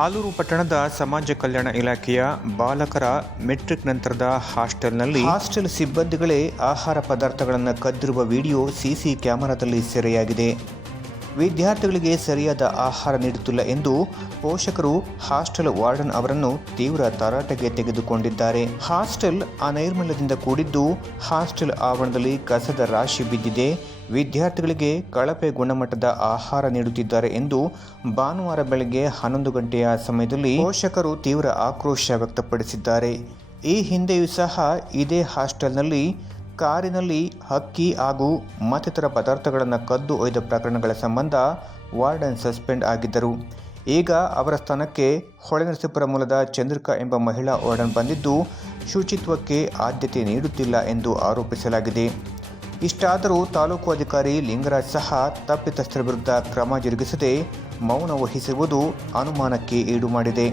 ಆಲೂರು ಪಟ್ಟಣದ ಸಮಾಜ ಕಲ್ಯಾಣ ಇಲಾಖೆಯ ಬಾಲಕರ ಮೆಟ್ರಿಕ್ ನಂತರದ ಹಾಸ್ಟೆಲ್ ಸಿಬ್ಬಂದಿಗಳೇ ಆಹಾರ ಪದಾರ್ಥಗಳನ್ನು ಕದ್ದಿರುವ ವಿಡಿಯೋ ಸಿಸಿ ಕ್ಯಾಮೆರಾದಲ್ಲಿ ಸೆರೆಯಾಗಿದೆ. ವಿದ್ಯಾರ್ಥಿಗಳಿಗೆ ಸರಿಯಾದ ಆಹಾರ ನೀಡುತ್ತಿಲ್ಲ ಎಂದು ಪೋಷಕರು ಹಾಸ್ಟೆಲ್ ವಾರ್ಡನ್ ಅವರನ್ನು ತೀವ್ರ ತರಾಟೆಗೆ ತೆಗೆದುಕೊಂಡಿದ್ದಾರೆ. ಹಾಸ್ಟೆಲ್ ಅನೈರ್ಮಲ್ಯದಿಂದ ಕೂಡಿದ್ದು ಹಾಸ್ಟೆಲ್ ಆವರಣದಲ್ಲಿ ಕಸದ ರಾಶಿ ಬಿದ್ದಿದೆ. ವಿದ್ಯಾರ್ಥಿಗಳಿಗೆ ಕಳಪೆ ಗುಣಮಟ್ಟದ ಆಹಾರ ನೀಡುತ್ತಿದ್ದಾರೆ ಎಂದು ಭಾನುವಾರ ಬೆಳಗ್ಗೆ 11 ಗಂಟೆಯ ಸಮಯದಲ್ಲಿ ಪೋಷಕರು ತೀವ್ರ ಆಕ್ರೋಶ ವ್ಯಕ್ತಪಡಿಸಿದ್ದಾರೆ. ಈ ಹಿಂದೆಯೂ ಸಹ ಇದೇ ಹಾಸ್ಟೆಲ್ನಲ್ಲಿ ಕಾರಿನಲ್ಲಿ ಅಕ್ಕಿ ಹಾಗೂ ಮತ್ತಿತರ ಪದಾರ್ಥಗಳನ್ನು ಕದ್ದು ಒಯ್ದ ಪ್ರಕರಣಗಳ ಸಂಬಂಧ ವಾರ್ಡನ್ ಸಸ್ಪೆಂಡ್ ಆಗಿದ್ದರು. ಈಗ ಅವರ ಸ್ಥಾನಕ್ಕೆ ಹೊಳೆನರಸೀಪುರ ಮೂಲದ ಚಂದ್ರಿಕಾ ಎಂಬ ಮಹಿಳಾ ವಾರ್ಡನ್ ಬಂದಿದ್ದು ಶುಚಿತ್ವಕ್ಕೆ ಆದ್ಯತೆ ನೀಡುತ್ತಿಲ್ಲ ಎಂದು ಆರೋಪಿಸಲಾಗಿದೆ. ಇಷ್ಟಾದರೂ ತಾಲೂಕು ಅಧಿಕಾರಿ ಲಿಂಗರಾಜ್ ಸಹ ತಪ್ಪಿತಸ್ಥರ ವಿರುದ್ಧ ಕ್ರಮ ಜರುಗಿಸದೆ ಮೌನ ವಹಿಸುವುದು ಅನುಮಾನಕ್ಕೆ ಈಡು ಮಾಡಿದೆ.